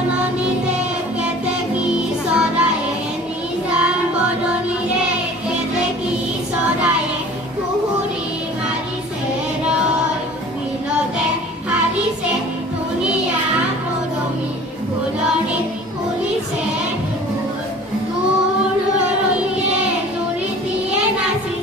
বননিৰে কেতেকী চৰায়ে নিজান বননিৰে কেতেকী চৰায়ে কুহুৰি মাৰিছে ৰয় বিলতে হাৰিছে ধুনীয়া পদুমী ফুলনিত ফুলিছে তুৰ তুৰিৰে তুৰিটিয়ে নাচি